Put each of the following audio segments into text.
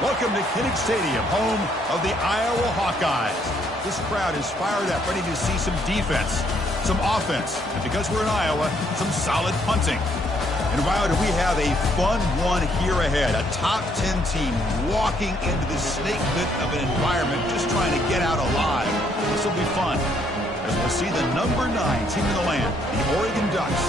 Welcome to Kinnick Stadium, home of the Iowa Hawkeyes. This crowd is fired up, ready to see some defense, some offense, and because we're in Iowa, some solid punting. And wow, do we have a fun one here ahead. A top 10 team walking into the snake pit of an environment, just trying to get out alive. This will be fun, as we'll see the number 9 team in the land, the Oregon Ducks,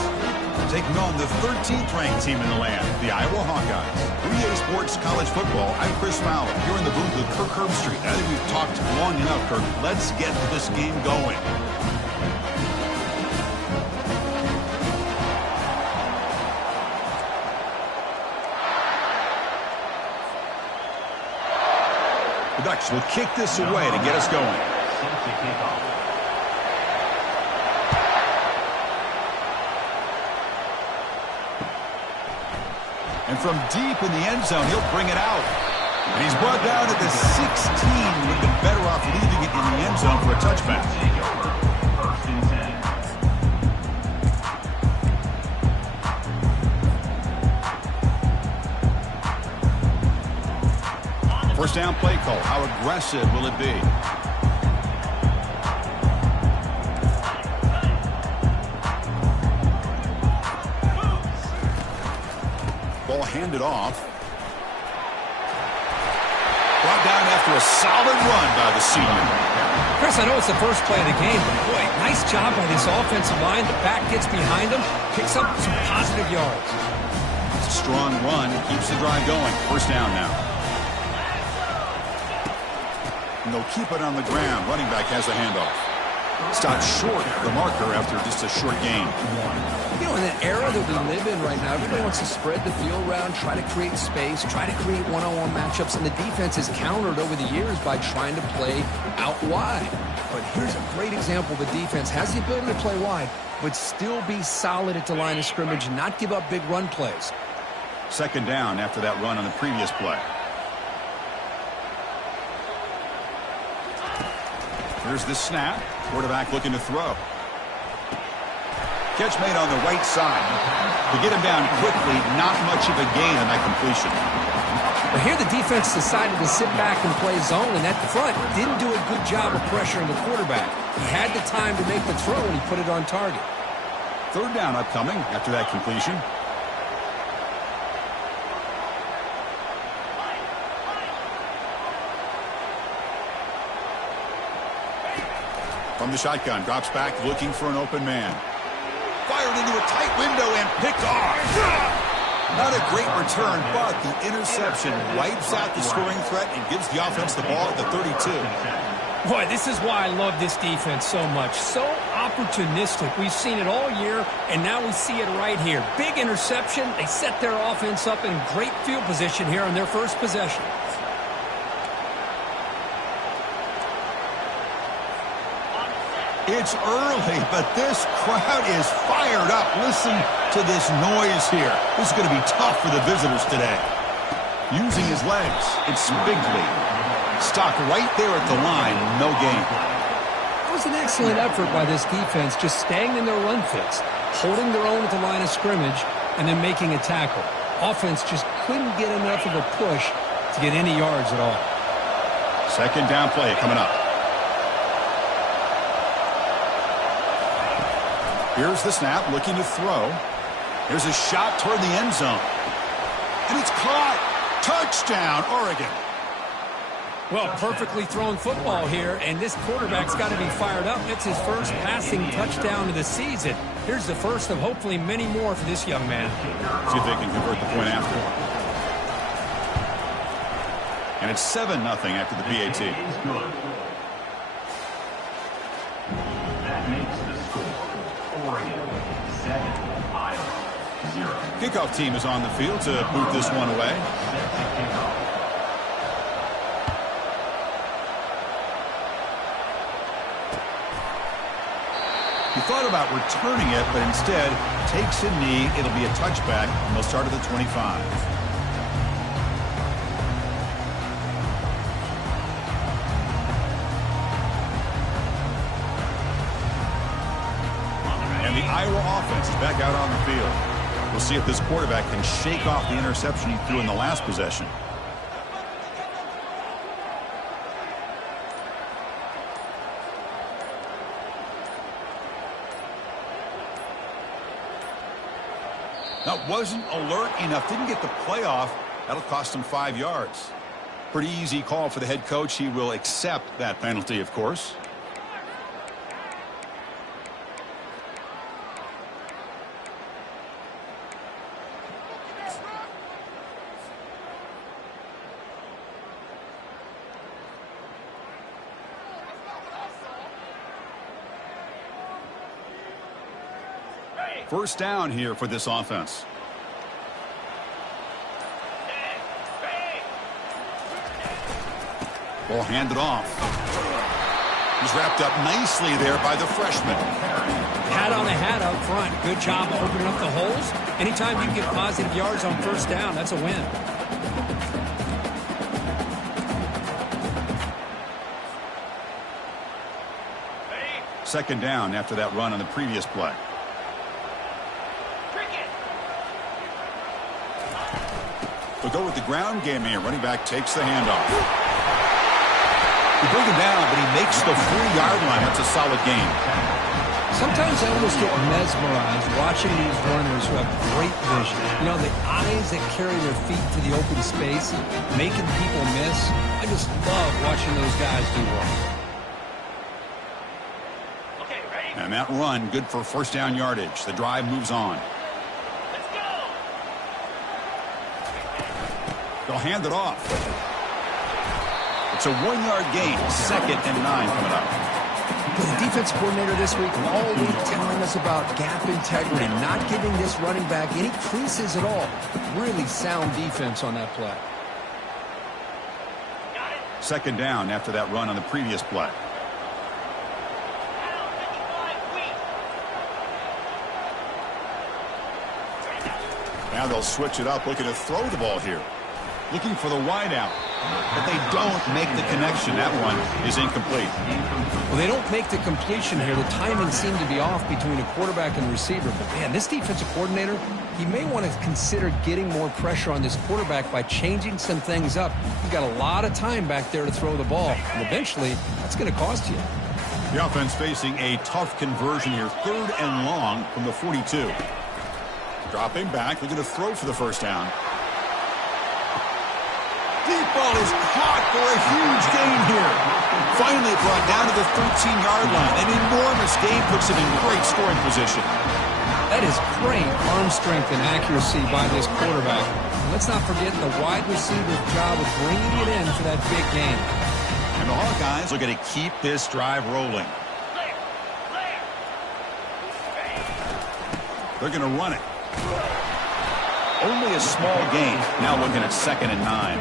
taking on the 13th ranked team in the land, the Iowa Hawkeyes. 3A Sports College Football, I'm Chris Fowler, here in the booth with Kirk Herbstreit. I think we've talked long enough, Kirk. Let's get this game going. The Ducks will kick this away to get us going. And from deep in the end zone, he'll bring it out. And he's brought down at the 16. Would have been better off leaving it in the end zone for a touchback. First down play call. How aggressive will it be? Ball handed off. Brought down after a solid run by the senior. Chris, I know it's the first play of the game, but boy, nice job by this offensive line. The back gets behind him, picks up some positive yards. It's a strong run. It keeps the drive going. First down now. And they'll keep it on the ground. Running back has the handoff. Stopped short of the marker after just a short gain. You know, in an era that we live in right now, everybody wants to spread the field around, try to create space, try to create one-on-one matchups, and the defense has countered over the years by trying to play out wide. But here's a great example. The defense has the ability to play wide, but still be solid at the line of scrimmage and not give up big run plays. Second down after that run on the previous play. Here's the snap. Quarterback looking to throw. Catch made on the right side. To get him down quickly, not much of a gain on that completion. But here the defense decided to sit back and play zone, and at the front didn't do a good job of pressuring the quarterback. He had the time to make the throw, and he put it on target. Third down upcoming after that completion. From the shotgun, drops back, looking for an open man. Fired into a tight window and picked off. Not a great return, but the interception wipes out the scoring threat and gives the offense the ball at the 32. Boy, this is why I love this defense so much. So opportunistic. We've seen it all year, and now we see it right here. Big interception. They set their offense up in great field position here on their first possession. It's early, but this crowd is fired up. Listen to this noise here. This is going to be tough for the visitors today. Using his legs, it's Bigley. Stopped right there at the line, no gain. It was an excellent effort by this defense, just staying in their run fits, holding their own at the line of scrimmage, and then making a tackle. Offense just couldn't get enough of a push to get any yards at all. Second down play coming up. Here's the snap, looking to throw. There's a shot toward the end zone. And it's caught. Touchdown, Oregon. Well, perfectly thrown football here, and this quarterback's got to be fired up. It's his first passing touchdown of the season. Here's the first of hopefully many more for this young man. See if they can convert the point after. And it's 7-0 after the PAT. That makes the score Oregon 7, Iowa 0. Kickoff team is on the field to boot this one away. He thought about returning it, but instead takes a knee. It'll be a touchback, and they'll start at the 25. And the Iowa offense is back out on the field. We'll see if this quarterback can shake off the interception he threw in the last possession. That wasn't alert enough. Didn't get the playoff. That'll cost him 5 yards. Pretty easy call for the head coach. He will accept that penalty, of course. First down here for this offense. Ball handed off. He's wrapped up nicely there by the freshman. Hat on a hat up front. Good job opening up the holes. Anytime you can get positive yards on first down, that's a win. Second down after that run on the previous play. We'll go with the ground game here. Running back takes the handoff. We bring him down, but he makes the 4-yard line. That's a solid gain. Sometimes I almost get mesmerized watching these runners who have great vision. You know, the eyes that carry their feet to the open space, making people miss. I just love watching those guys do well. And that run, good for first down yardage. The drive moves on. They'll hand it off. It's a 1-yard gain. 2nd and 9 coming up. The defense coordinator this week all week telling us about gap integrity, not giving this running back any creases at all. Really sound defense on that play. Second down after that run on the previous play. Now they'll switch it up, looking to throw the ball here. Looking for the wideout, but they don't make the connection. That one is incomplete. Well, they don't make the completion here. The timing seemed to be off between a quarterback and the receiver. But, man, this defensive coordinator, he may want to consider getting more pressure on this quarterback by changing some things up. He's got a lot of time back there to throw the ball, and eventually that's going to cost you. The offense facing a tough conversion here. 3rd and long from the 42. Dropping back, looking to throw for the first down. Deep ball is caught for a huge gain here. Finally brought down to the 13-yard line. An enormous gain puts him in great scoring position. That is great arm strength and accuracy by this quarterback. Let's not forget the wide receiver's job of bringing it in for that big gain. And the Hawkeyes are going to keep this drive rolling. They're going to run it. Only a small gain. Now looking at 2nd and 9.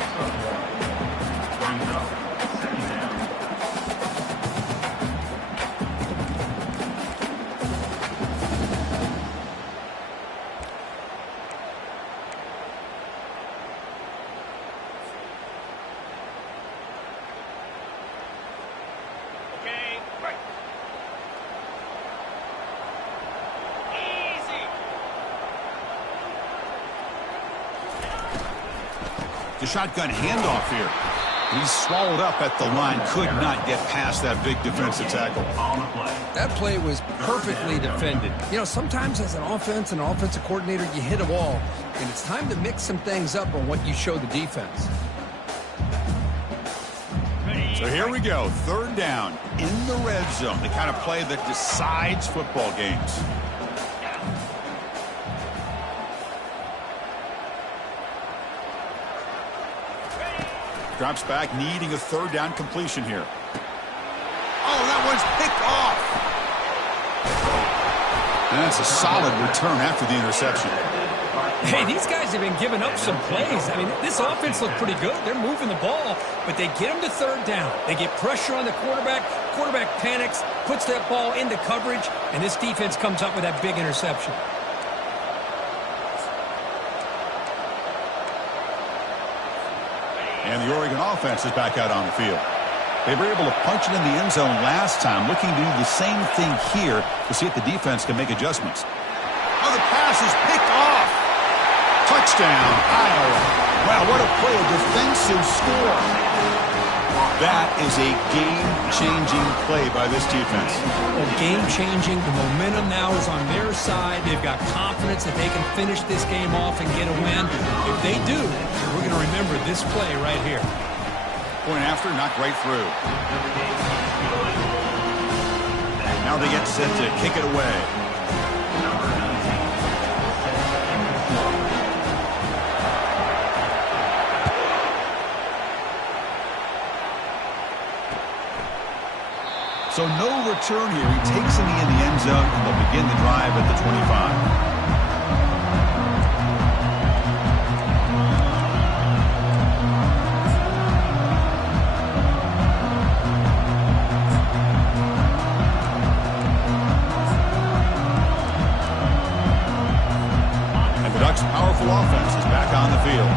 The shotgun handoff here. He's swallowed up at the line. Could not get past that big defensive tackle. That play was perfectly defended. You know, sometimes as an offense and an offensive coordinator, you hit a wall, and it's time to mix some things up on what you show the defense. So here we go. 3rd down in the red zone. The kind of play that decides football games. Drops back, needing a 3rd down completion here. Oh, that one's picked off. And that's a solid return after the interception. Hey, these guys have been giving up some plays. I mean, this offense looked pretty good. They're moving the ball, but they get them to 3rd down. They get pressure on the quarterback. Quarterback panics, puts that ball into coverage, and this defense comes up with that big interception. And the Oregon offense is back out on the field. They were able to punch it in the end zone last time, looking to do the same thing here to see if the defense can make adjustments. Oh, the pass is picked off. Touchdown, Iowa. Wow, what a play, a defensive score. That is a game-changing play by this defense. Well, game-changing. The momentum now is on their side. They've got confidence that they can finish this game off and get a win. If they do, we're going to remember this play right here. Point after, knocked right through. Now they get set to kick it away. So no return here. He takes a knee in the end zone, and they'll begin the drive at the 25. And the Ducks' powerful offense is back on the field.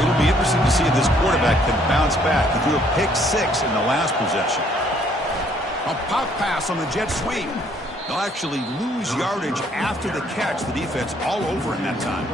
It'll be interesting to see if this quarterback can bounce back. He threw a pick 6 in the last possession. A pop pass on the jet sweep. They'll actually lose yardage after the catch. The defense all over in that time.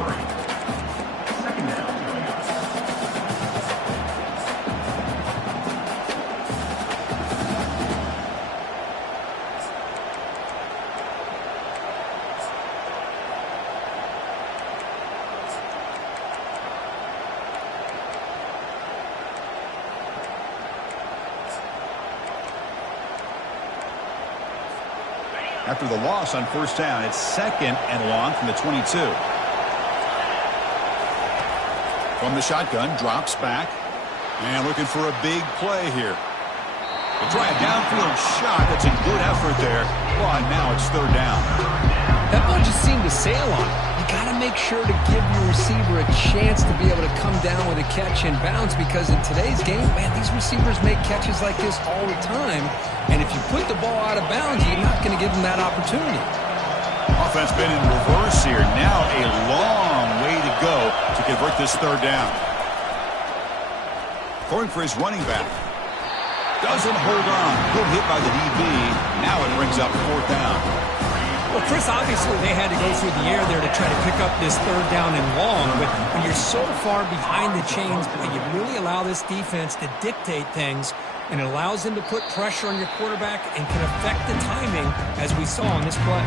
After the loss on first down, it's 2nd and long from the 22. From the shotgun, drops back. And looking for a big play here. They try a downfield shot. That's a good effort there. Well, and now it's 3rd down. That ball just seemed to sail on it. You got to make sure to give your receiver a chance to be able to come down with a catch and bounce, because in today's game, man, these receivers make catches like this all the time. And if you put the ball out of bounds, you're not going to give them that opportunity. Offense been in reverse here. Now a long way to go to convert this 3rd down. Going for his running back. Doesn't hold on. Good hit by the DB. Now it brings up 4th down. Well, Chris, obviously they had to go through the air there to try to pick up this 3rd down and long, but when you're so far behind the chains, you really allow this defense to dictate things, and it allows them to put pressure on your quarterback and can affect the timing, as we saw on this play.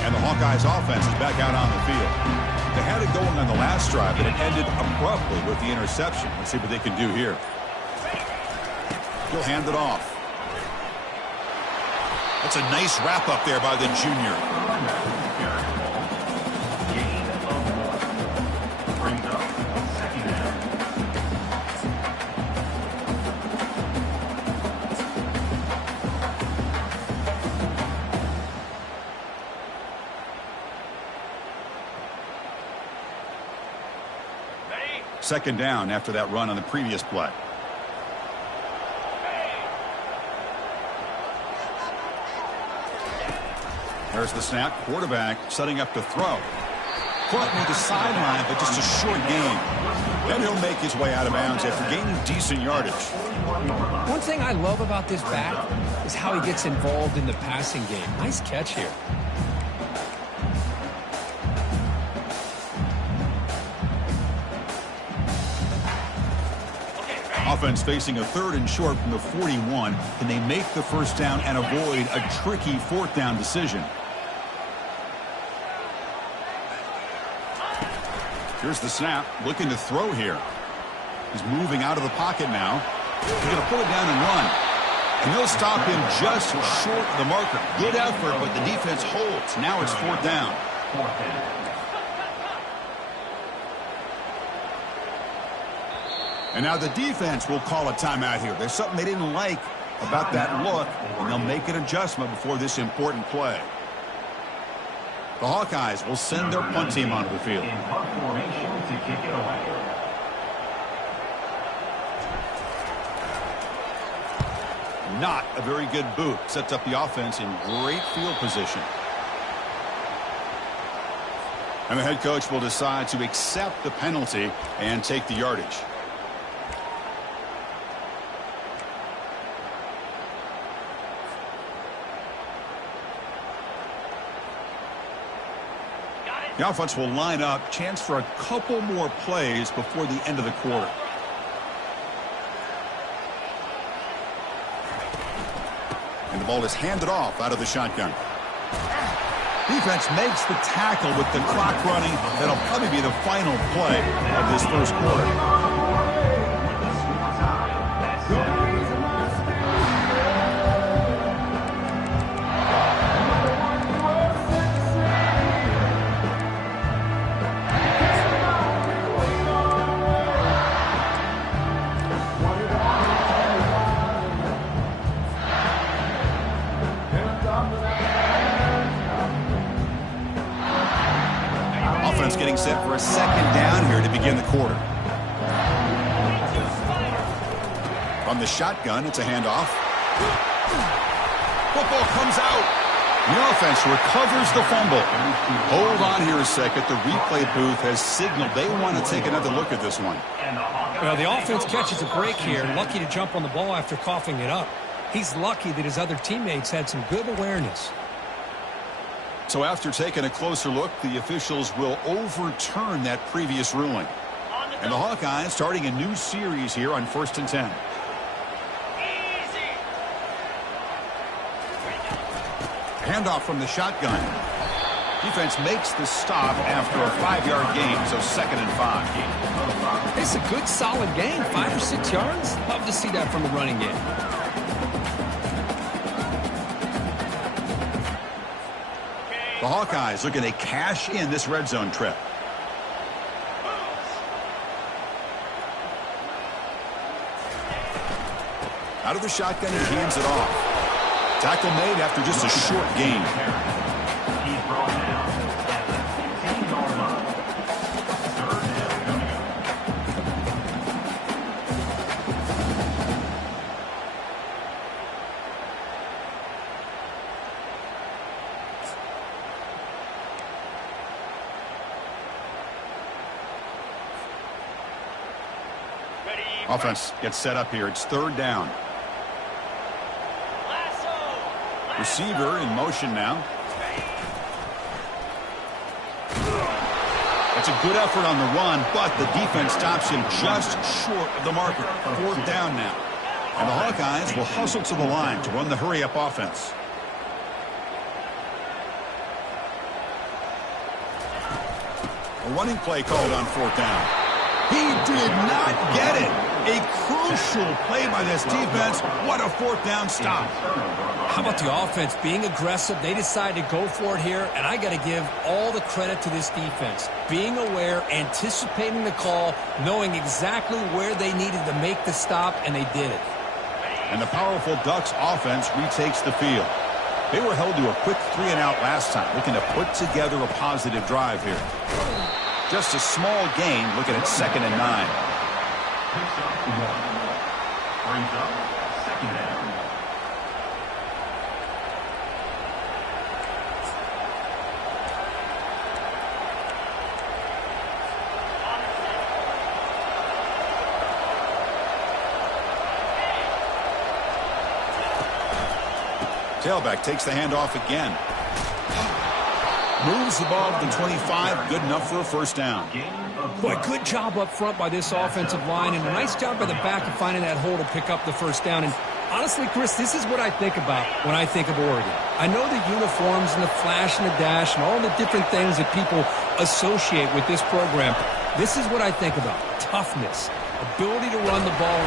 And the Hawkeyes offense is back out on the field. They had it going on the last drive, but it ended abruptly with the interception. Let's see what they can do here. He'll hand it off. That's a nice wrap up there by the junior. Brings up 2nd down. Second down after that run on the previous play. There's the snap. Quarterback setting up to throw. Caught near the sideline, but just a short gain. Then he'll make his way out of bounds after gaining decent yardage. One thing I love about this back is how he gets involved in the passing game. Nice catch here. Offense facing a 3rd and short from the 41. Can they make the 1st down and avoid a tricky 4th down decision? Here's the snap. Looking to throw here. He's moving out of the pocket now. He's going to pull it down and run. And they'll stop him just short of the marker. Good effort, but the defense holds. Now it's 4th down. 4th down. And now the defense will call a timeout here. There's something they didn't like about that look, and they'll make an adjustment before this important play. The Hawkeyes will send their punt team onto the field. In punt formation to kick it away. Not a very good boot. Sets up the offense in great field position. And the head coach will decide to accept the penalty and take the yardage. The offense will line up. Chance for a couple more plays before the end of the quarter. And the ball is handed off out of the shotgun. Defense makes the tackle with the clock running. That'll probably be the final play of this first quarter. Getting set for a second down here to begin the quarter. From the shotgun, it's a handoff. Football comes out. The offense recovers the fumble. Hold on here a second. The replay booth has signaled they want to take another look at this one. Well, the offense catches a break here. Lucky to jump on the ball after coughing it up. He's lucky that his other teammates had some good awareness. So after taking a closer look, the officials will overturn that previous ruling. And the Hawkeyes starting a new series here on 1st and 10. Handoff from the shotgun. Defense makes the stop after a 5-yard gain, so 2nd and 5. It's a good, solid gain, 5 or 6 yards. Love to see that from the running game. The Hawkeyes looking to cash in this red zone trip. Out of the shotgun, he hands it off. Tackle made after just a short gain. He's brought down at the 15-yard line. 3rd down. Offense gets set up here. It's 3rd down. Receiver in motion now. That's a good effort on the run, but the defense stops him just short of the marker. 4th down now. And the Hawkeyes will hustle to the line to run the hurry-up offense. A running play called on 4th down. He did not get it. A crucial play by this defense. What a 4th down stop. How about the offense being aggressive? They decided to go for it here, and I got to give all the credit to this defense. Being aware, anticipating the call, knowing exactly where they needed to make the stop, and they did it. And the powerful Ducks offense retakes the field. They were held to a quick 3-and-out last time, looking to put together a positive drive here. Just a small gain, looking at 2nd and 9. Picks up 1. Brings up 2nd down. Tailback takes the handoff again. Moves the ball to the 25. Good enough for a 1st down. Boy, good job up front by this offensive line, and a nice job by the back of finding that hole to pick up the 1st down. And honestly, Chris, this is what I think about when I think of Oregon. I know the uniforms and the flash and the dash and all the different things that people associate with this program. This is what I think about. Toughness, ability to run the ball.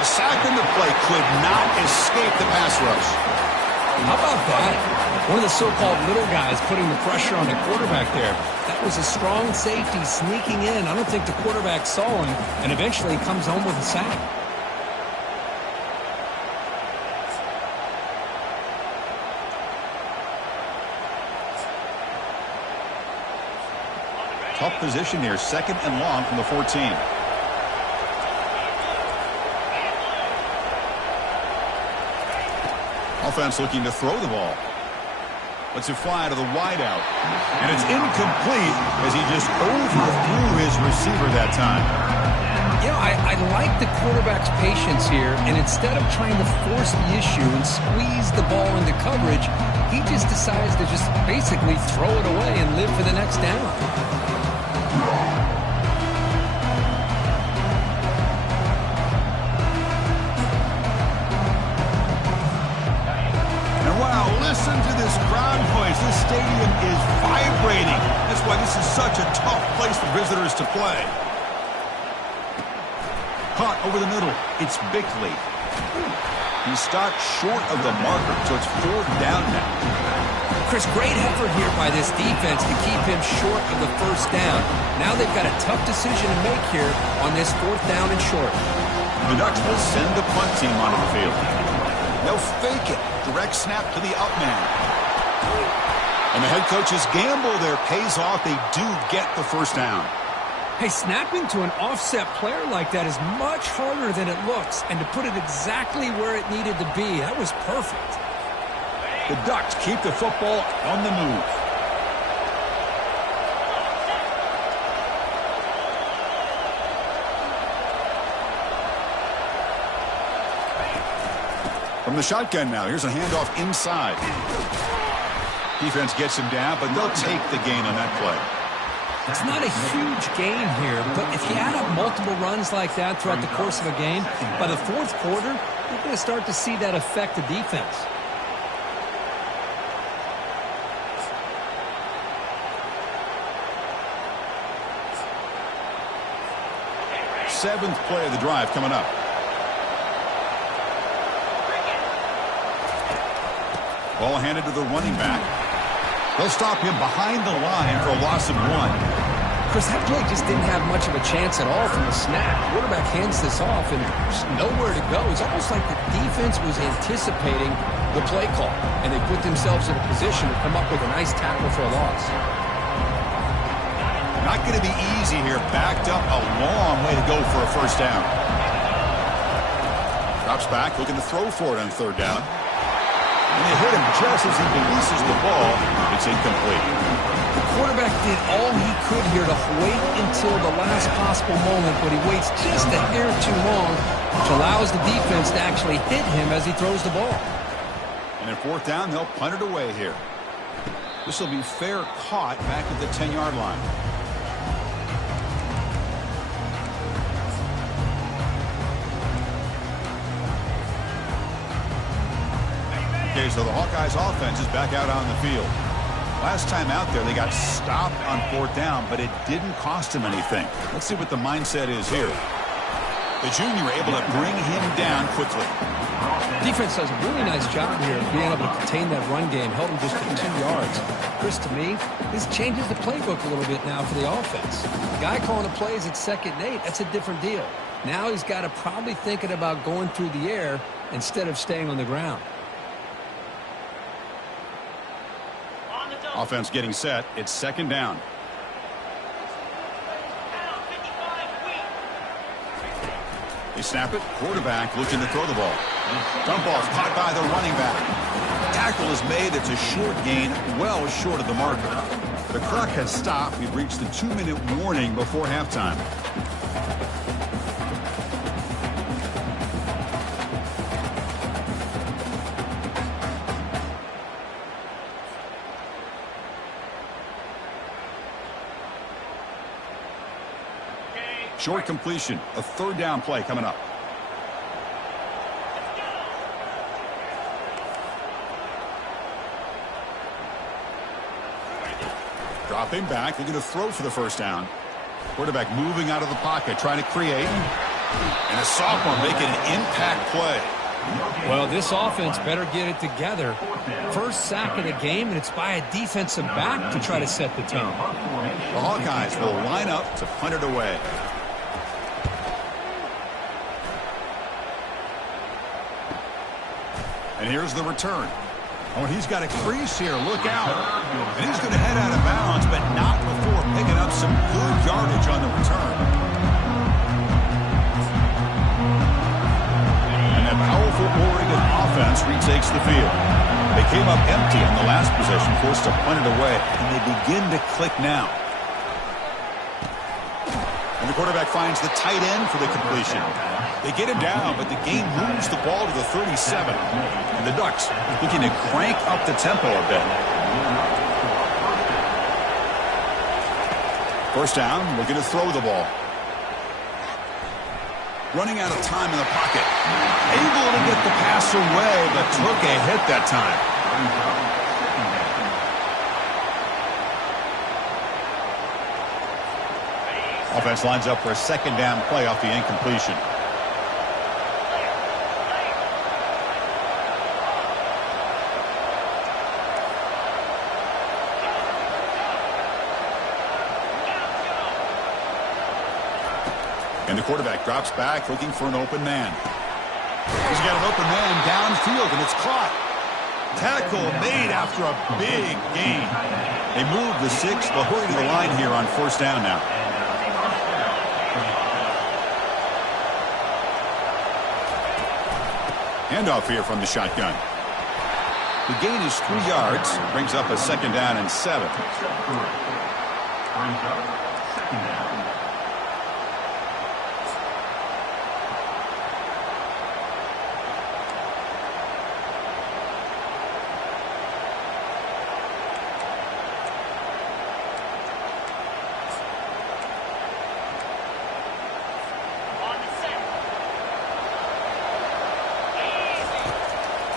The sack in the play could not escape the pass rush. How about that? One of the so-called little guys putting the pressure on the quarterback there. That was a strong safety sneaking in. I don't think the quarterback saw him, and eventually he comes home with a sack. Tough position here. 2nd and long from the 14. Offense looking to throw the ball. Lets it fly to the wideout. And it's incomplete as he just overthrew his receiver that time. I like the quarterback's patience here, and instead of trying to force the issue and squeeze the ball into coverage, he just decides to just basically throw it away and live for the next down. And wow, listen to this crowd noise. This stadium is vibrating. That's why this is such a tough place for visitors to play. Caught over the middle. It's Bickley. He stopped short of the marker, so it's 4th down now. Chris, great effort here by this defense to keep him short of the first down. Now they've got a tough decision to make here on this 4th down and short. The Ducks will send the punt team onto the field. They'll fake it. Direct snap to the up man. And the head coach's gamble there pays off. They do get the first down. Hey, snapping to an offset player like that is much harder than it looks. And to put it exactly where it needed to be, that was perfect. The Ducks keep the football on the move. From the shotgun now, here's a handoff inside. Defense gets him down, but they'll take the gain on that play. It's not a huge gain here, but if you add up multiple runs like that throughout the course of a game, by the 4th quarter, you're going to start to see that affect the defense. Seventh play of the drive coming up. Ball handed to the running back. They'll stop him behind the line for a loss of 1. Chris, that play just didn't have much of a chance at all from the snap. Quarterback hands this off and there's nowhere to go. It's almost like the defense was anticipating the play call, and they put themselves in a position to come up with a nice tackle for a loss. Not going to be easy here. Backed up a long way to go for a first down. Drops back, looking to throw for it on 3rd down. And they hit him just as he releases the ball. It's incomplete. The quarterback did all he could here to wait until the last possible moment, but he waits just a hair too long, which allows the defense to actually hit him as he throws the ball. And at 4th down, they'll punt it away here. This will be fair caught back at the 10-yard line. Okay, so the Hawkeyes offense is back out on the field. Last time out there, they got stopped on 4th down, but it didn't cost them anything. Let's see what the mindset is here. The junior able to bring him down quickly. Defense does a really nice job here of being able to contain that run game, help him just for 2 yards. Chris, to me, this changes the playbook a little bit now for the offense. The guy calling the plays at 2nd and 8, that's a different deal. Now he's got to probably thinking about going through the air instead of staying on the ground. Offense getting set. It's 2nd down. They snap it. Quarterback looking to throw the ball. Dump off caught by the running back. Tackle is made. It's a short gain, well short of the marker. The clock has stopped. We've reached the 2-minute warning before halftime. Short completion, a 3rd down play coming up. Dropping back, looking to throw for the first down. Quarterback moving out of the pocket, trying to create. And a sophomore making an impact play. Well, this offense better get it together. First sack of the game, and it's by a defensive back to try to set the tone. The Hawkeyes will line up to punt it away. And here's the return. Oh, he's got a crease here. Look out. And he's going to head out of bounds, but not before picking up some good yardage on the return. And that powerful Oregon offense retakes the field. They came up empty on the last possession, forced to punt it away, and they begin to click now. And the quarterback finds the tight end for the completion. They get him down, but the game moves the ball to the 37. And the Ducks looking to crank up the tempo a bit. First down, looking to throw the ball. Running out of time in the pocket. Able to get the pass away, but took a hit that time. Offense lines up for a second down play off the incompletion. And the quarterback drops back looking for an open man. He's got an open man downfield, and it's caught. Tackle made after a big gain. They move the 6. They'll hurry to the line here on first down now. Handoff here from the shotgun. The gain is 3 yards. Brings up a second down and 7.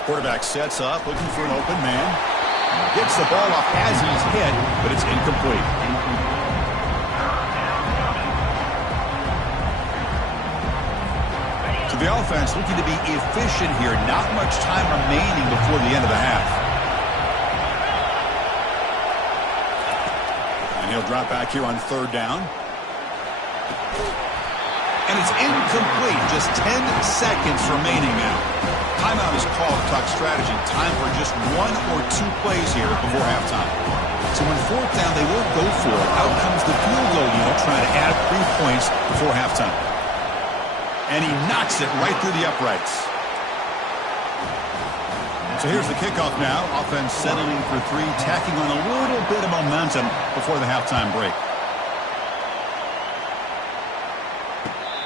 Quarterback sets up, looking for an open man. Gets the ball off as he's hit, but it's incomplete. So the offense looking to be efficient here. Not much time remaining before the end of the half. And he'll drop back here on third down. And it's incomplete. Just 10 seconds remaining now. Timeout is called to talk strategy. Time for just 1 or 2 plays here before halftime. So when fourth down, they will go for it. Out comes the field goal unit trying to add 3 points before halftime. And he knocks it right through the uprights. So here's the kickoff now. Offense settling for 3, tacking on a little bit of momentum before the halftime break.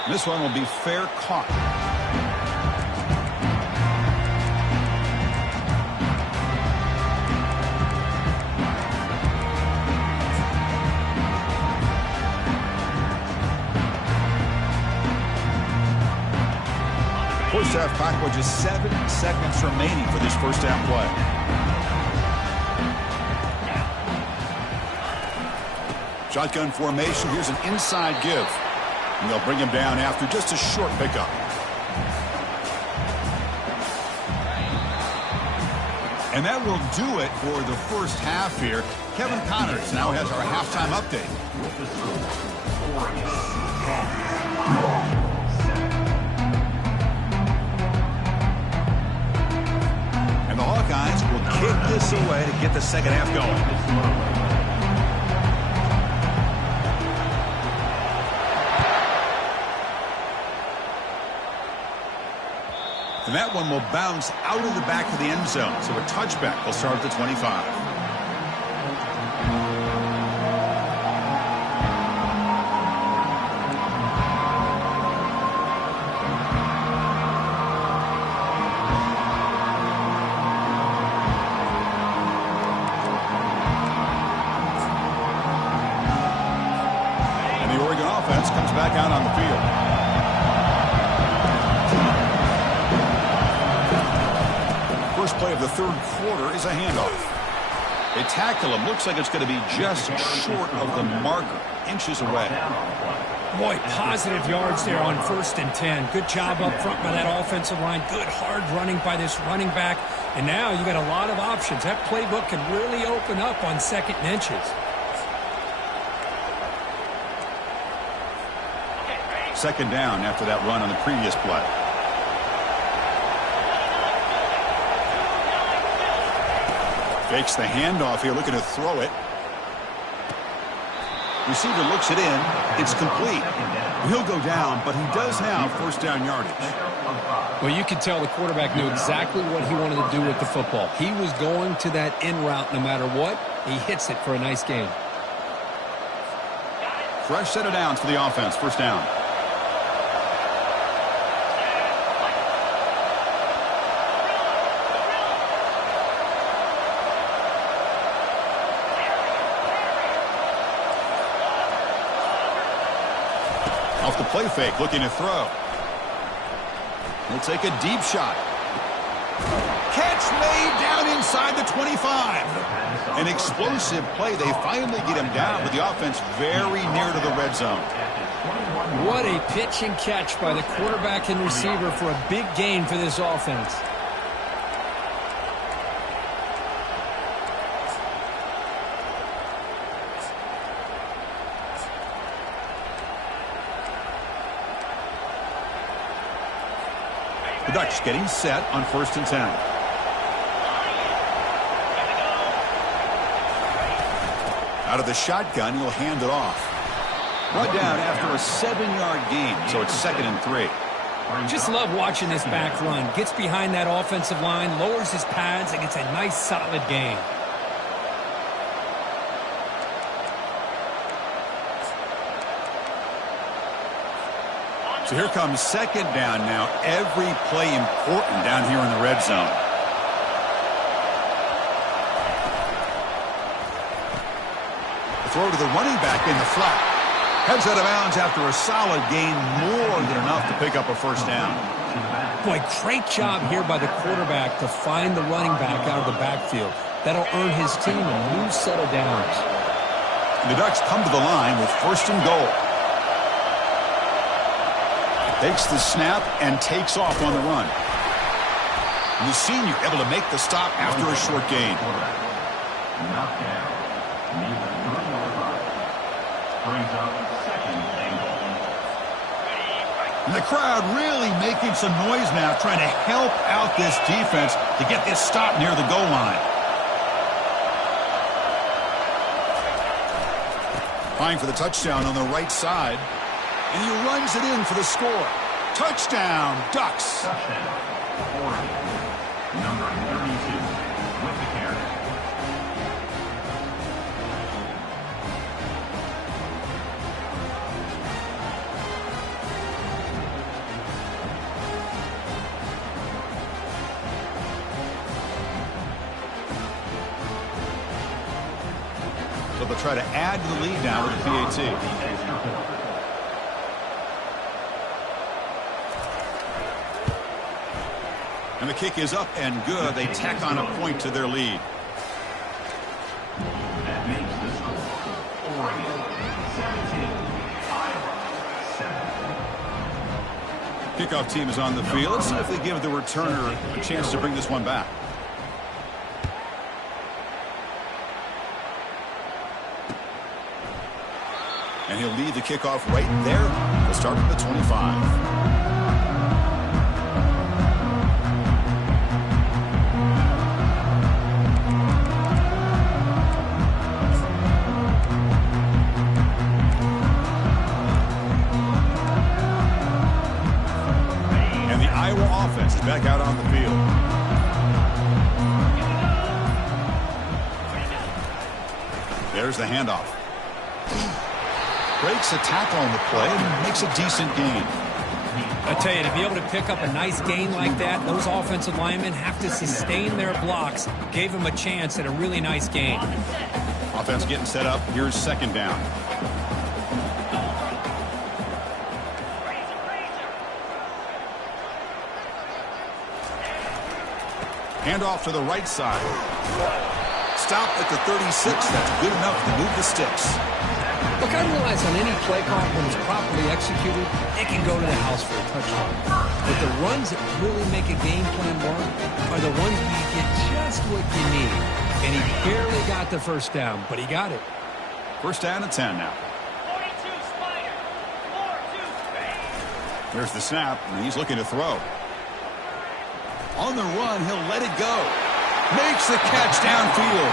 This one will be fair caught. First half clock with just 7 seconds remaining for this first down play. Shotgun formation. Here's an inside give. And they'll bring him down after just a short pickup. And that will do it for the first half here. Kevin Connors now has our halftime update. And the Hawkeyes will kick this away to get the second half going. And that one will bounce out of the back of the end zone. So a touchback will start at the 25. And the Oregon offense comes back out on the field. First play of the third quarter is a handoff. They tackle him. Looks like it's going to be just short of the marker. Inches away. Boy, positive yards there on 1st and 10. Good job up front by that offensive line. Good hard running by this running back. And now you got a lot of options. That playbook can really open up on 2nd and inches. Second down after that run on the previous play. Fakes the handoff here, looking to throw it. Receiver looks it in. It's complete. He'll go down, but he does have first down yardage. Well, you can tell the quarterback knew exactly what he wanted to do with the football. He was going to that in route no matter what. He hits it for a nice gain. fresh set of downs for the offense. First down. Off the play fake, looking to throw. He'll take a deep shot. Catch made down inside the 25. An explosive play. They finally get him down, but the offense very near to the red zone. What a pitch and catch by the quarterback and receiver for a big gain for this offense. The Ducks getting set on 1st and 10. Out of the shotgun, he'll hand it off. Brought down after a 7-yard gain, so it's 2nd and 3. Just love watching this back run. Gets behind that offensive line, lowers his pads, and gets a nice solid gain. So here comes 2nd down now. Every play important down here in the red zone. The throw to the running back in the flat. Heads out of bounds after a solid gain, more than enough to pick up a first down. Boy, great job here by the quarterback to find the running back out of the backfield. That'll earn his team a new set of downs. The Ducks come to the line with 1st and goal. Takes the snap and takes off on the run. The senior able to make the stop after a short gain. Knocked down. Needs a 3-yard run. Brings up 2nd and goal. And the crowd really making some noise now, trying to help out this defense to get this stop near the goal line. Trying for the touchdown on the right side. And he runs it in for the score. Touchdown, Ducks. Touchdown. Oregon. Number 32 with the carry. So they'll try to add to the lead now with the PAT. And the kick is up and good. They tack on a point to their lead. That makes the score Oregon 17, Iowa 7. Kickoff team is on the field. Let's see if they give the returner a chance to bring this one back. And he'll lead the kickoff right there. He'll start from the 25. Back out on the field. There's the handoff. Breaks a tackle on the play and makes a decent gain. I tell you, to be able to pick up a nice gain like that, those offensive linemen have to sustain their blocks. Gave him a chance at a really nice gain. Offense getting set up. Here's 2nd down. Handoff to the right side. Stop at the 36. That's good enough to move the sticks. Look, I realize on any play call, when it's properly executed, it can go to the house for a touchdown. But the runs that really make a game plan work are the ones where you get just what you need. And he barely got the first down, but he got it. First down and 10 now. 42 Spider. 4-2 There's the snap, and he's looking to throw. On the run, he'll let it go. Makes the catch downfield.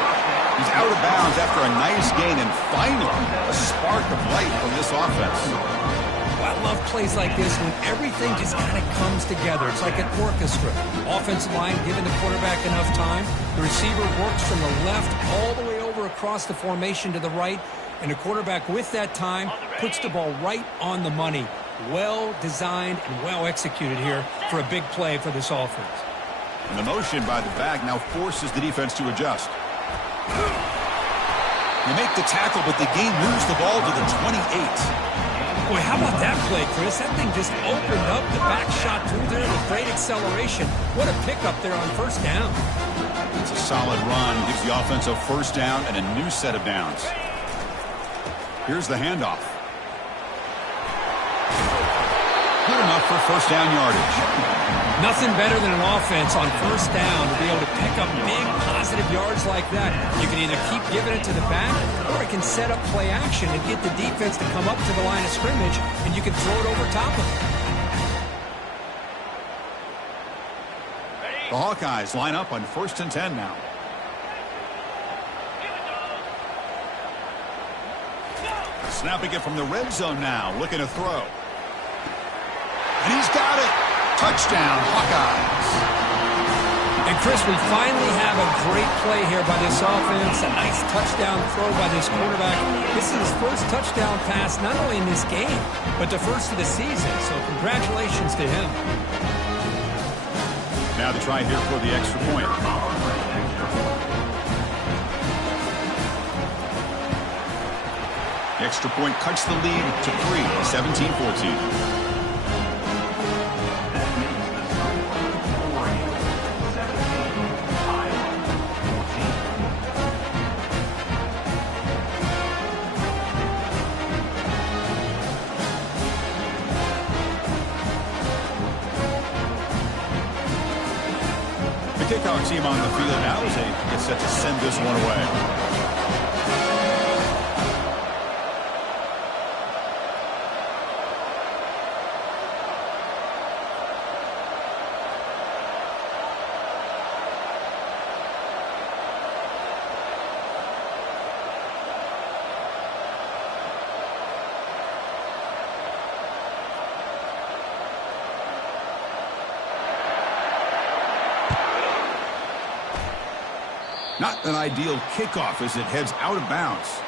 He's out of bounds after a nice gain, and finally, a spark of light from this offense. Well, I love plays like this when everything just kind of comes together. It's like an orchestra. Offensive line giving the quarterback enough time. The receiver works from the left all the way over across the formation to the right, And the quarterback with that time puts the ball right on the money. Well designed and well executed here for a big play for this offense. And the motion by the back now forces the defense to adjust. They make the tackle, but the game moves the ball to the 28. Boy, how about that play, Chris? That thing just opened up. The back shot through there with great acceleration. What a pickup there on first down. It's a solid run. Gives the offense a first down and a new set of downs. Here's the handoff. Good enough for first down yardage. Nothing better than an offense on first down to be able to pick up big positive yards like that. You can either keep giving it to the back, or it can set up play action and get the defense to come up to the line of scrimmage, and you can throw it over top of it. The Hawkeyes line up on 1st and 10 now. Snapping it from the red zone now, looking to throw. And he's got it. Touchdown, Hawkeyes. And Chris, we finally have a great play here by this offense. A nice touchdown throw by this quarterback. This is his first touchdown pass, not only in this game, but the first of the season. So congratulations to him. Now to try here for the extra point. The extra point cuts the lead to 3, 17-14. The kickoff team on the field now as they get set to send this one away. Not an ideal kickoff as it heads out of bounds.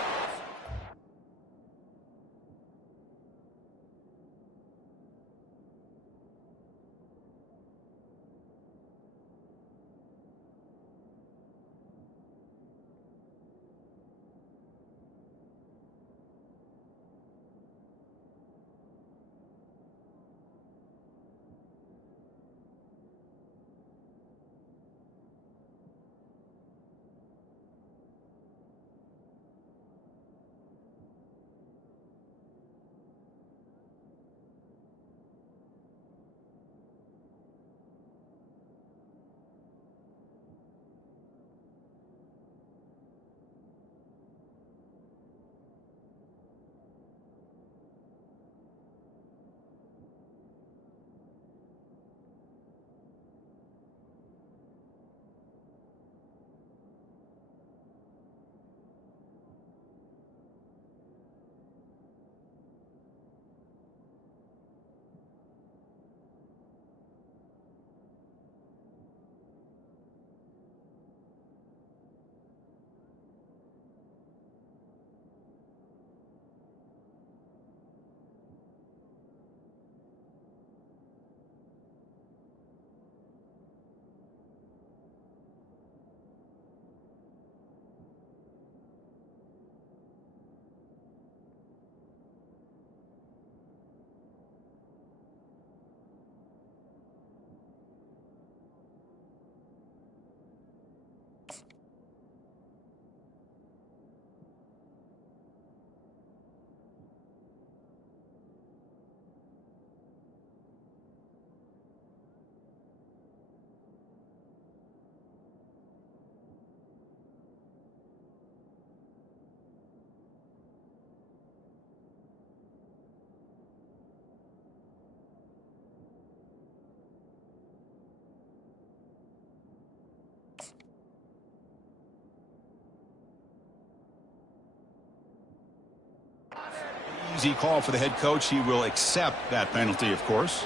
Easy call for the head coach. He will accept that penalty, of course.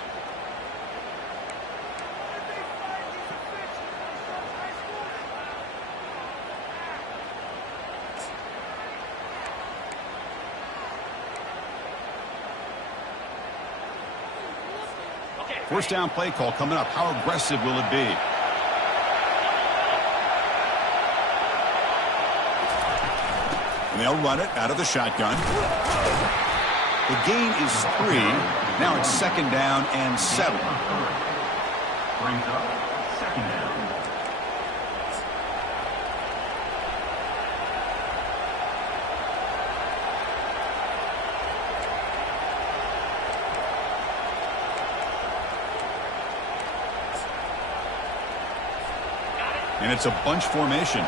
First down play call coming up. How aggressive will it be? And they'll run it out of the shotgun. The gain is 3. Now it's 2nd down and 7. Brings up 2nd down. And it's a bunch formation.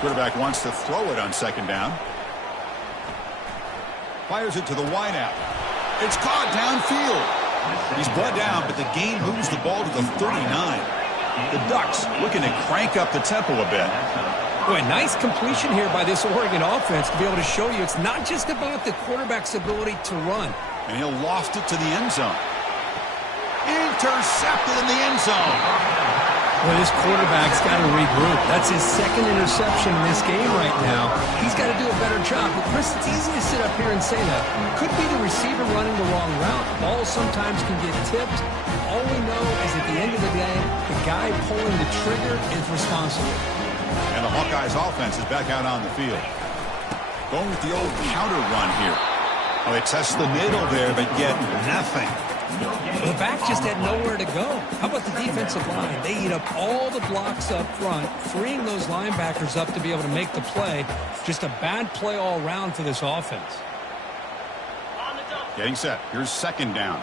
Quarterback wants to throw it on 2nd down. Fires it to the wideout. It's caught downfield. He's brought down, but the gain moves the ball to the 39. The Ducks looking to crank up the tempo a bit. Boy, nice completion here by this Oregon offense to be able to show you it's not just about the quarterback's ability to run. And he'll loft it to the end zone. Intercepted in the end zone. Well, this quarterback's got to regroup. That's his 2nd interception in this game right now. He's got to do a better job. But, Chris, it's easy to sit up here and say that. Could be the receiver running the wrong route. Balls sometimes can get tipped. All we know is at the end of the day, the guy pulling the trigger is responsible. And the Hawkeyes offense is back out on the field. Going with the old counter run here. Well, they test the middle there, but get nothing. The back just had nowhere to go. How about the defensive line? They eat up all the blocks up front, freeing those linebackers up to be able to make the play. Just a bad play all around for this offense. Getting set. Here's 2nd down.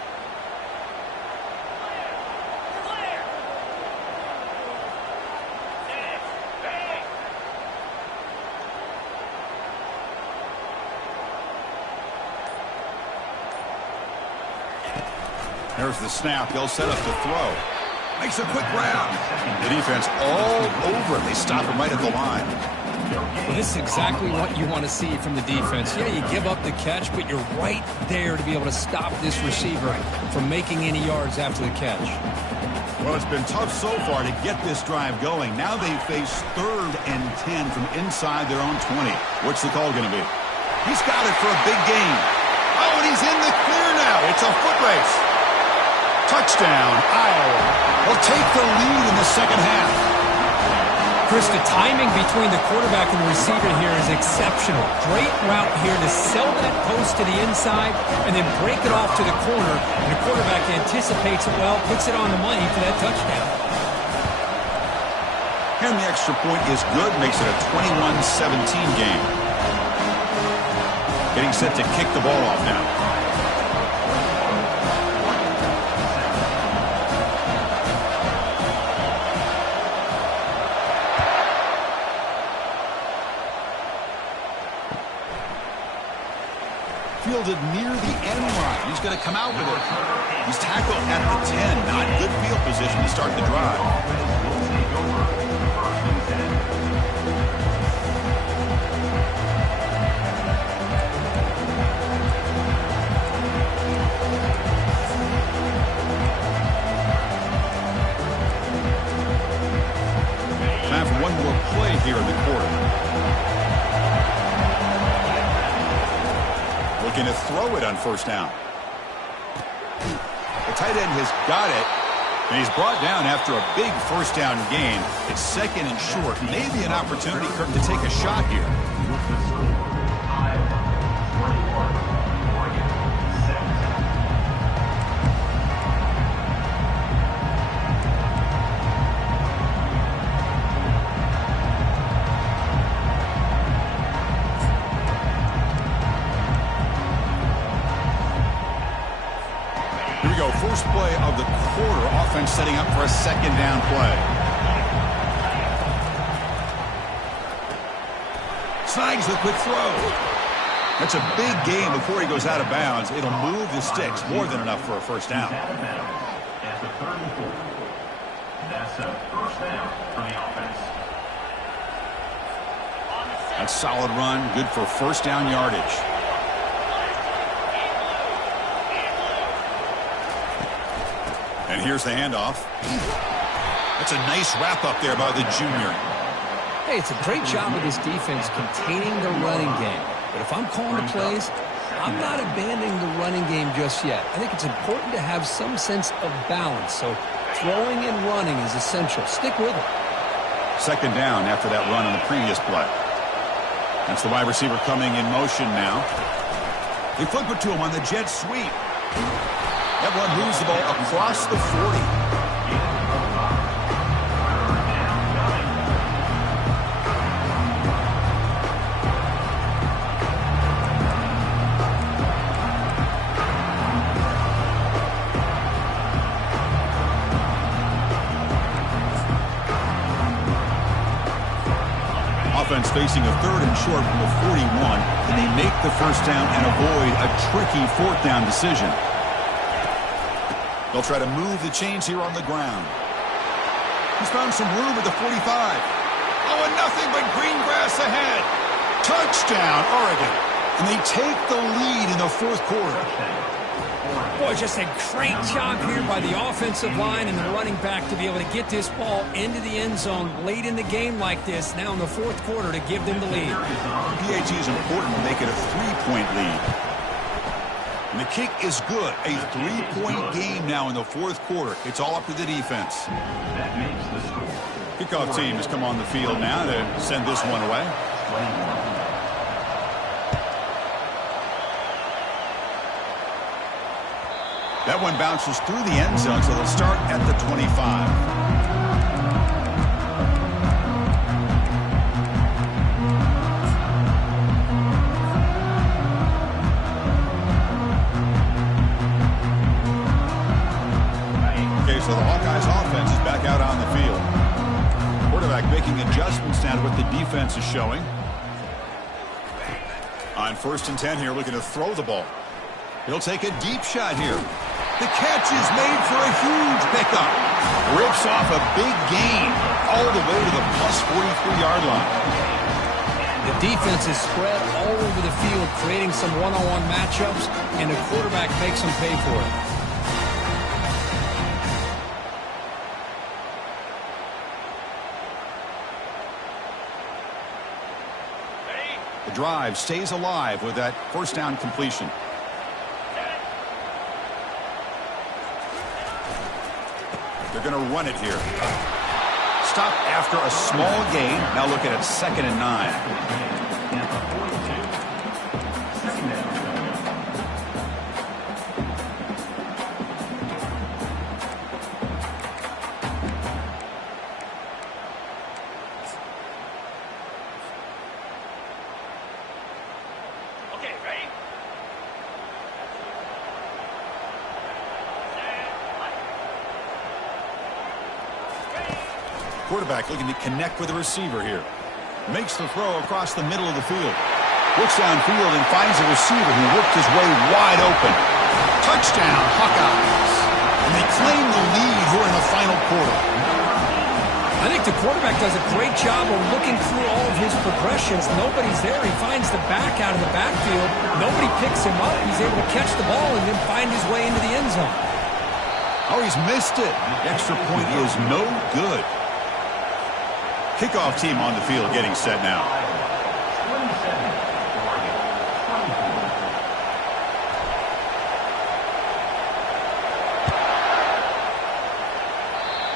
There's the snap. They'll set up to throw. Makes a quick round. The defense all over it. They stop him right at the line. Well, this is exactly what you want to see from the defense. Yeah, you give up the catch, but you're right there to be able to stop this receiver from making any yards after the catch. Well, it's been tough so far to get this drive going. Now they face 3rd and 10 from inside their own 20. What's the call going to be? He's got it for a big gain. Oh, and he's in the clear now. It's a foot race. Touchdown, Iowa. They'll take the lead in the 2nd half. Chris, the timing between the quarterback and the receiver here is exceptional. Great route here to sell that post to the inside and then break it off to the corner. And the quarterback anticipates it well, puts it on the money for that touchdown. And the extra point is good, makes it a 21-17 game. Getting set to kick the ball off now. Fielded near the end line. He's going to come out with it. He's tackled at the 10. Not good field position to start the drive. Time for one more play here in the quarter. Looking to throw it on 1st down. The tight end has got it, and he's brought down after a big 1st down gain. It's 2nd and short. Maybe an opportunity to take a shot here. First play of the quarter. Offense setting up for a 2nd down play. Snags the quick throw. That's a big gain before he goes out of bounds. It'll move the sticks more than enough for a 1st down. At the 3rd and 4. That's a 1st down for the offense. That's solid run. Good for 1st down yardage. And here's the handoff. That's a nice wrap up there by the junior. Hey, it's a great job of this defense containing the running game. But if I'm calling the plays, I'm not abandoning the running game just yet. I think it's important to have some sense of balance. So throwing and running is essential. Stick with it. Second down after that run on the previous play. That's the wide receiver coming in motion now. They flip it to him on the jet sweep. That one moves the ball across the 40. Offense facing a third and short from the 41. Can they make the first down and avoid a tricky fourth down decision? They'll try to move the chains here on the ground. He's found some room at the 45. Oh, and nothing but green grass ahead. Touchdown, Oregon. And they take the lead in the fourth quarter. Boy, just a great job here by the offensive line and the running back to be able to get this ball into the end zone late in the game like this, now in the fourth quarter, to give them the lead. PAT is important to make it a three-point lead. And the kick is good. A three-point game now in the fourth quarter. It's all up to the defense. Kickoff team has come on the field now to send this one away. That one bounces through the end zone, so they'll start at the 25. Okay, so the Hawkeyes offense is back out on the field. Quarterback making adjustments now to what the defense is showing. On 1st and 10 here, looking to throw the ball. He'll take a deep shot here. The catch is made for a huge pickup. Rips off a big gain all the way to the plus 43-yard line. The defense is spread all over the field, creating some one-on-one matchups, and the quarterback makes them pay for it. The drive stays alive with that first down completion. They're going to run it here. Stop after a small gain. Now look at it, 2nd and 9. Okay, ready? Quarterback looking to connect with the receiver here. Makes the throw across the middle of the field. Looks downfield and finds a receiver who worked his way wide open. Touchdown, Hawkeyes. And they claim the lead here in the final quarter. I think the quarterback does a great job of looking through all of his progressions. Nobody's there. He finds the back out of the backfield. Nobody picks him up. He's able to catch the ball and then find his way into the end zone. Oh, he's missed it. The extra point is no good. Kickoff team on the field getting set now.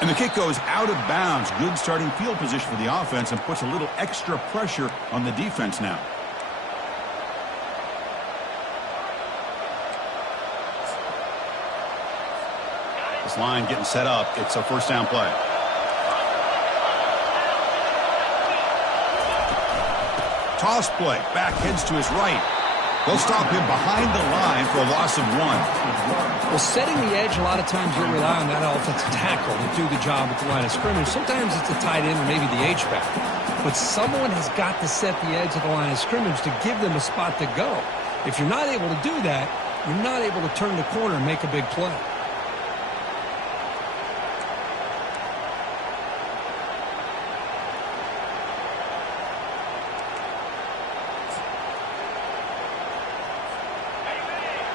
And the kick goes out of bounds. Good starting field position for the offense and puts a little extra pressure on the defense now. This line getting set up. It's a first down play. Toss play. Back heads to his right. They'll stop him behind the line for a loss of 1. Well, setting the edge, a lot of times you'll rely on that offensive tackle to do the job at the line of scrimmage. Sometimes it's a tight end or maybe the H-back. But someone has got to set the edge of the line of scrimmage to give them a spot to go. If you're not able to do that, you're not able to turn the corner and make a big play.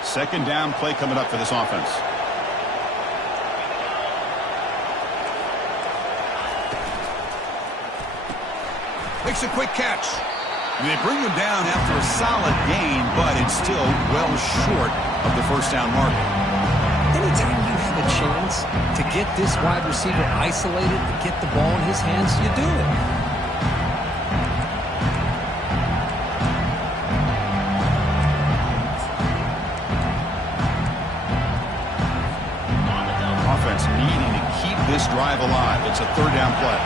Second down play coming up for this offense. Makes a quick catch. They bring him down after a solid gain, but it's still well short of the first down marker. Anytime you have a chance to get this wide receiver isolated, to get the ball in his hands, you do it. Offense needing to keep this drive alive. It's a third down play.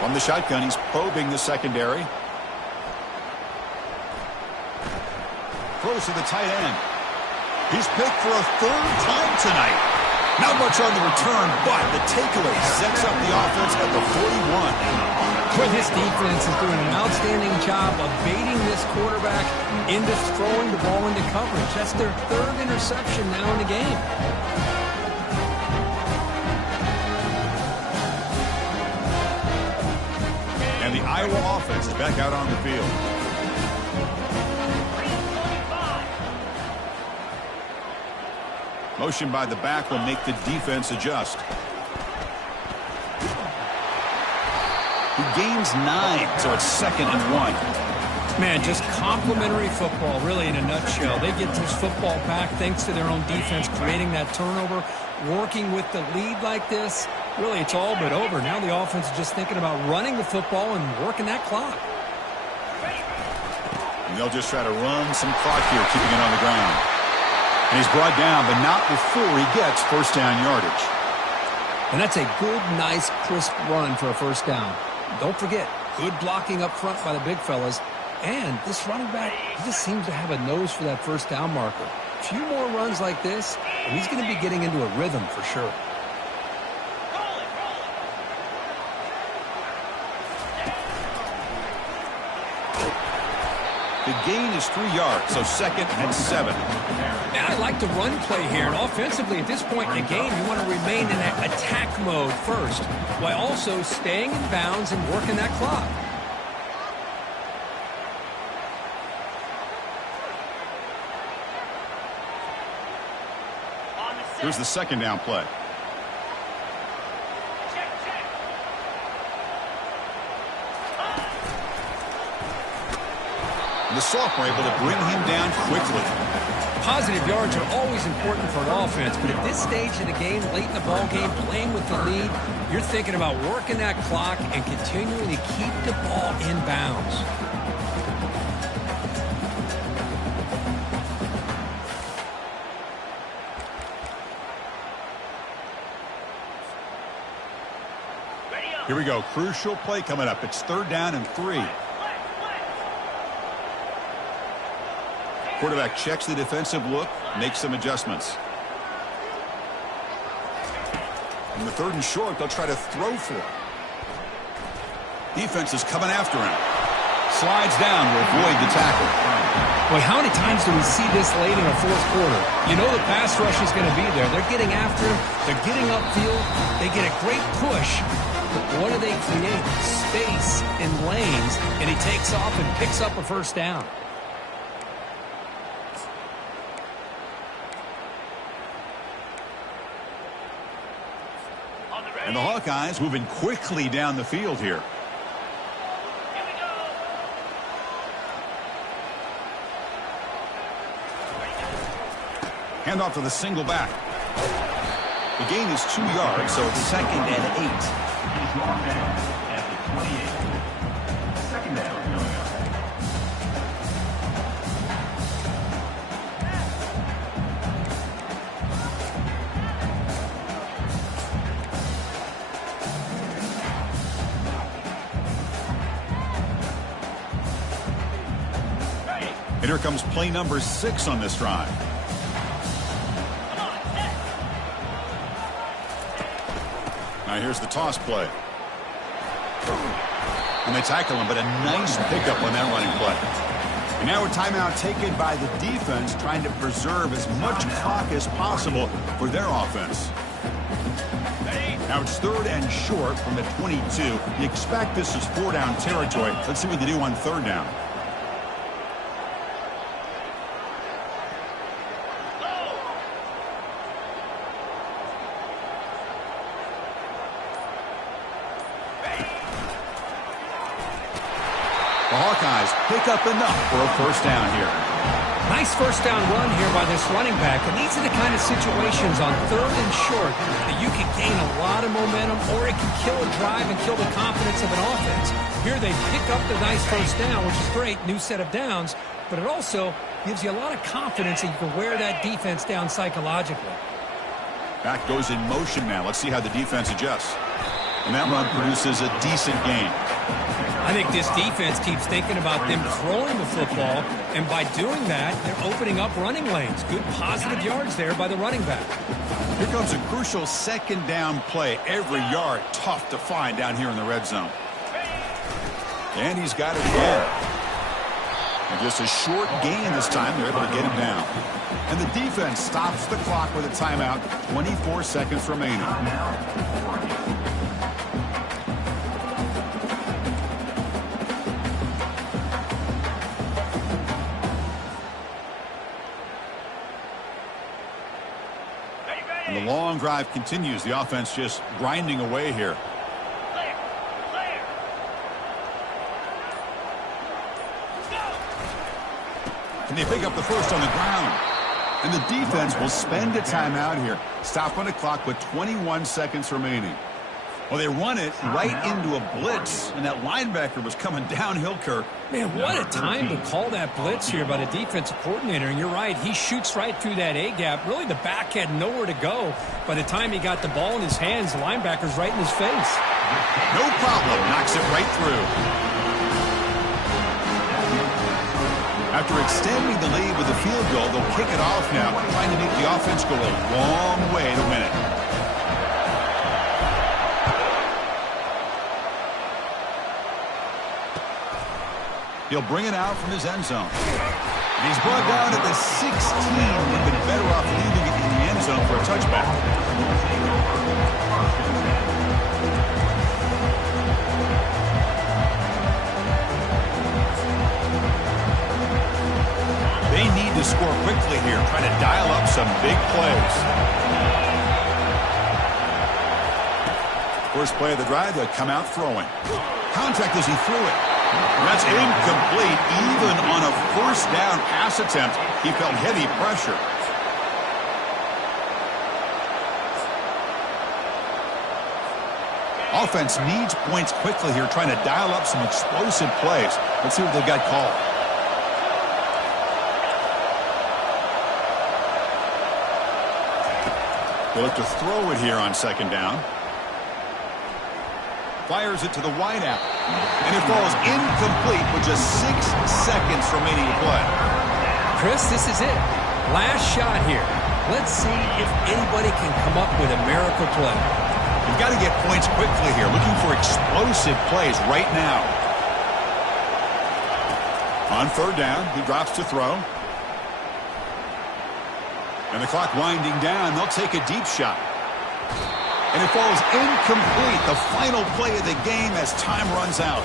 From the shotgun, he's probing the secondary. Throws to the tight end. He's picked for a third time tonight. Not much on the return, but the takeaway sets up the offense at the 41. Well, this defense is doing an outstanding job of baiting this quarterback into throwing the ball into coverage. That's their third interception now in the game. And the Iowa offense is back out on the field. Motion by the back will make the defense adjust. He gains 9, so it's 2nd and 1. Man, just complimentary football, really, in a nutshell. They get this football back thanks to their own defense, creating that turnover, working with the lead like this. Really, it's all but over. Now the offense is just thinking about running the football and working that clock. And they'll just try to run some clock here, keeping it on the ground. And he's brought down, but not before he gets first down yardage. And that's a good, nice, crisp run for a first down. Don't forget, good blocking up front by the big fellas. And this running back, he just seems to have a nose for that first down marker. A few more runs like this, and he's going to be getting into a rhythm for sure. The gain is 3 yards, so 2nd and 7. And I like the run play here. And offensively, at this point in the game, you want to remain in that attack mode first, while also staying in bounds and working that clock. Here's the 2nd down play. The sophomore able to bring him down quickly. Positive yards are always important for an offense, but at this stage of the game, late in the ball game, playing with the lead, you're thinking about working that clock and continuing to keep the ball in bounds. Here we go. Crucial play coming up. It's 3rd down and 3. Quarterback checks the defensive look, makes some adjustments. In the 3rd and short, they'll try to throw for it. Defense is coming after him. Slides down to avoid the tackle. Boy, how many times do we see this late in the fourth quarter? You know the pass rush is going to be there. They're getting after him. They're getting upfield. They get a great push. But what do they create? Space and lanes. And he takes off and picks up a first down. And the Hawkeyes moving quickly down the field here. Handoff to the single back. The gain is 2 yards, so it's 2nd and 8. He's marked down at the 28. 2nd down coming up. And here comes play number 6 on this drive. Now here's the toss play. And they tackle him, but a nice pickup on that running play. And now a timeout taken by the defense, trying to preserve as much clock as possible for their offense. Now it's 3rd and short from the 22. You expect this is 4-down territory. Let's see what they do on 3rd down. Hawkeyes pick up enough for a first down here. Nice first down run here by this running back. And these are the kind of situations on 3rd and short that you can gain a lot of momentum, or it can kill a drive and kill the confidence of an offense. Here they pick up the nice first down, which is great, new set of downs, but it also gives you a lot of confidence that you can wear that defense down psychologically. Back goes in motion now. Let's see how the defense adjusts. And that run produces a decent gain. I think this defense keeps thinking about them throwing the football, and by doing that, they're opening up running lanes. Good positive yards there by the running back. Here comes a crucial second down play. Every yard tough to find down here in the red zone. And he's got it again. And just a short gain this time. They're able to get him down. And the defense stops the clock with a timeout. 24 seconds remaining. And the long drive continues. The offense just grinding away here. And they pick up the first on the ground. And the defense will spend a timeout here. Stop on the clock with 21 seconds remaining. Well, they run it right into a blitz, and that linebacker was coming downhill, Kirk. Man, what a time to call that blitz here by the defensive coordinator. And you're right, he shoots right through that A-gap. Really, the back had nowhere to go. By the time he got the ball in his hands, the linebacker's right in his face. No problem. Knocks it right through. After extending the lead with a field goal, they'll kick it off now, trying to make the offense go a long way to win it. He'll bring it out from his end zone. And he's brought down at the 16. They've been better off leaving it in the end zone for a touchback. They need to score quickly here, trying to dial up some big plays. First play of the drive, they'll come out throwing. Contact as he threw it. That's incomplete. Even on a first down pass attempt, he felt heavy pressure. Offense needs points quickly here, trying to dial up some explosive plays. Let's see what they've got called. They'll look to throw it here on second down. Fires it to the wideout. And it falls incomplete with just 6 seconds remaining to play. Chris, this is it. Last shot here. Let's see if anybody can come up with a miracle play. You've got to get points quickly here. Looking for explosive plays right now. On third down, he drops to throw. And the clock winding down. They'll take a deep shot. And it falls incomplete. The final play of the game as time runs out.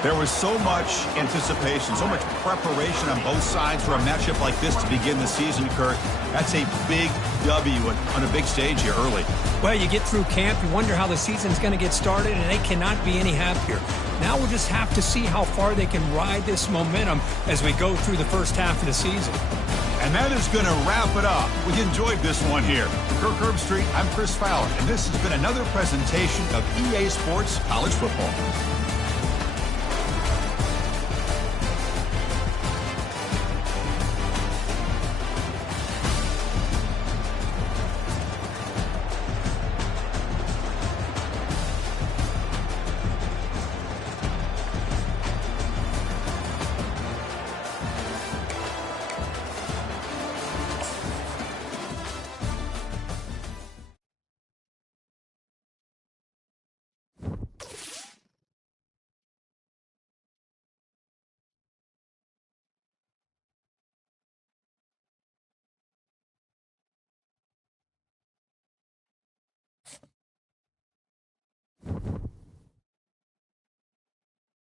There was so much anticipation, so much preparation on both sides for a matchup like this to begin the season, Kurt. That's a big W on a big stage here early. Well, you get through camp, you wonder how the season's going to get started, and they cannot be any happier. Now we'll just have to see how far they can ride this momentum as we go through the first half of the season. And that is going to wrap it up. We enjoyed this one here. For Kirk Herbstreit, I'm Chris Fowler, and this has been another presentation of EA Sports College Football.